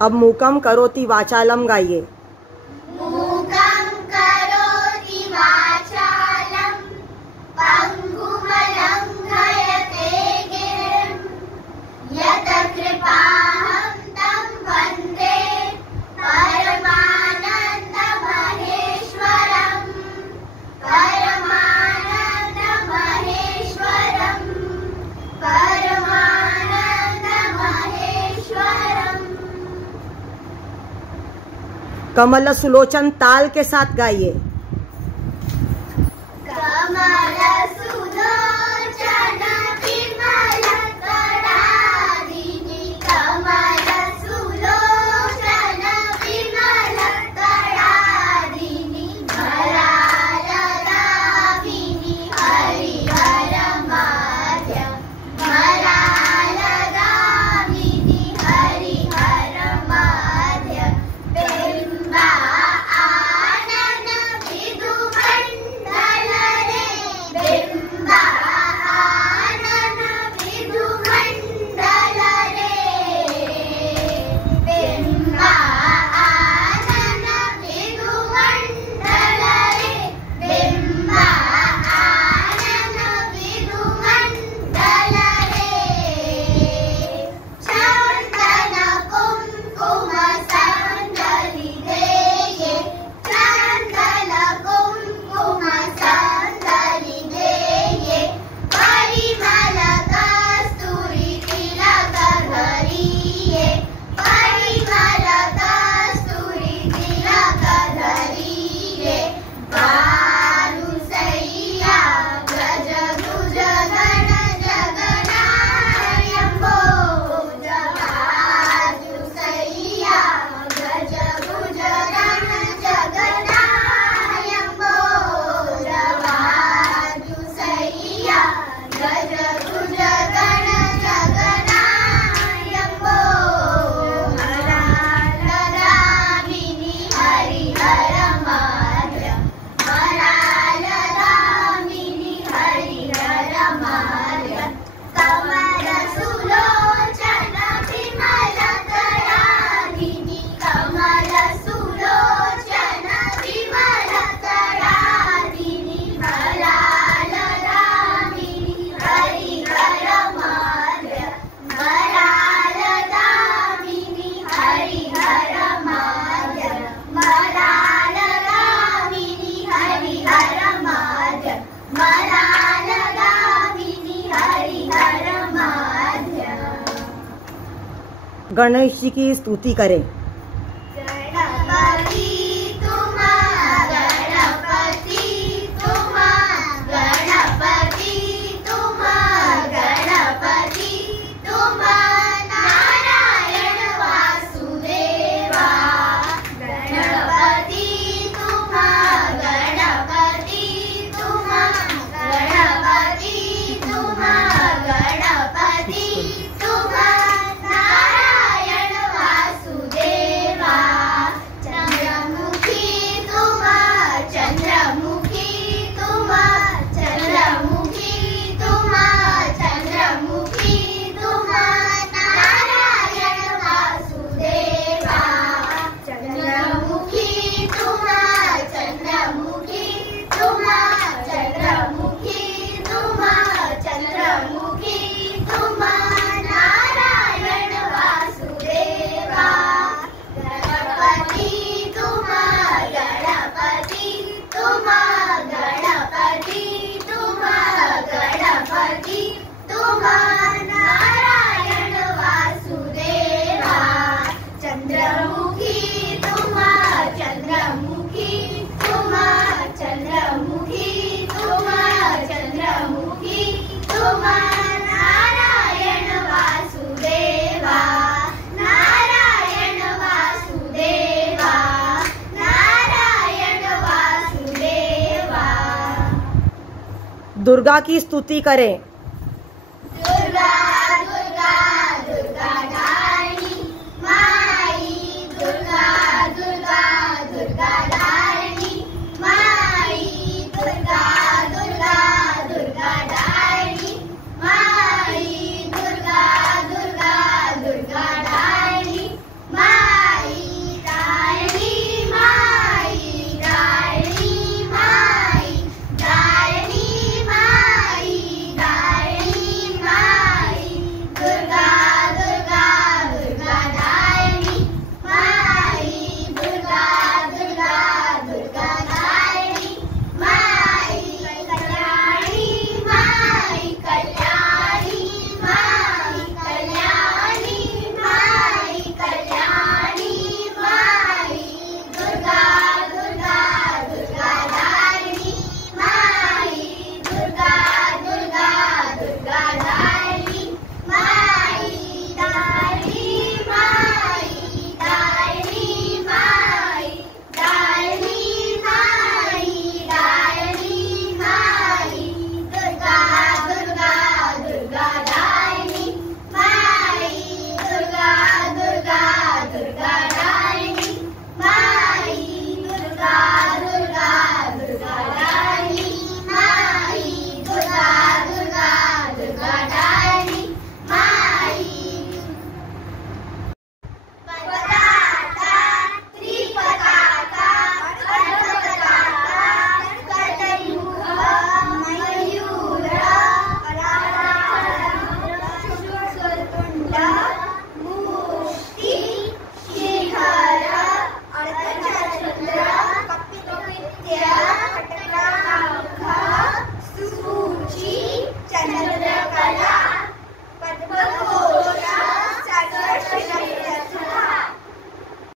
अब मूकम करोति वाचालम गाइए। मूकं करोति वाचालं पंगुं लंघयते गिरिं यत्कृपाहं तं वन्दे परमानन्दमहेश्वरम् परमानन्दमहेश्वरम् परमानन्दमहेश्वरम्। कमल सुलोचन ताल के साथ गाइए। कमल सुलोचन विमल कराधिनी कमल सुलोचन विमल कराधिनी मरालदाविनी हरिहर माध्य मरालदाविनी हरिहर माध्य बिंबा आनन विधु मंडल रे बिंबा आनन विधु मंडल रे बिंबा आनन विधु मंडल रे बिंबा आनन विधु मंडल रे चंदन कुमकुम संदलि देये चंदन कुमकुम संदलि देये परिमल कस्तूरी तिलक धरिये परिमल कस्तूरी तिलक धरिये बारुसैया गज गुज गण जगनायम्बो बारुसैया गज गुज गण जगनायम्बो बारुसैया गज गुज गण जगनायम्बो मरालदाविनी हरिहर माध्य मरालदाविनी हरिहर माध्य कमल सुलोचन विमल कराधिनी कमल सुलोचन विमल कराधिनी मरालदाविनी हरिहर माध्य मरालदाविनी हरिहर माध्य मरालदाविनी हरिहर माध्य मरालदाविनी हरिहर माध्य। गणेश जी की स्तुति करें। गणपति तुम गणपति तुम गणपति तुम गणपति तुम नारायण वासुदेवा गणपति तुम गणपति तुम गणपति तुम गणपति तुम नारायण वासुदेवा चंद्रमुखी तुम चंद्रमुखी तुम चंद्रमुखी तुम चंद्रमुखी तुम नारायण वासुदेवा चंद्रमुखी तुम चंद्रमुखी तुम चंद्रमुखी तुम चंद्रमुखी तुम नारायण वासुदेवा गणपति तुम गणपति तुम गणपति तुम गणपति तुम नारायण वासुदेवा चंद्रमुखी तुम चंद्रमुखी तुम चंद्रमुखी तुम चंद्रमुखी तुम नारायण वासुदेवा नारायण वासुदेवा नारायण वासुदेवा। दुर्गा की स्तुति करें।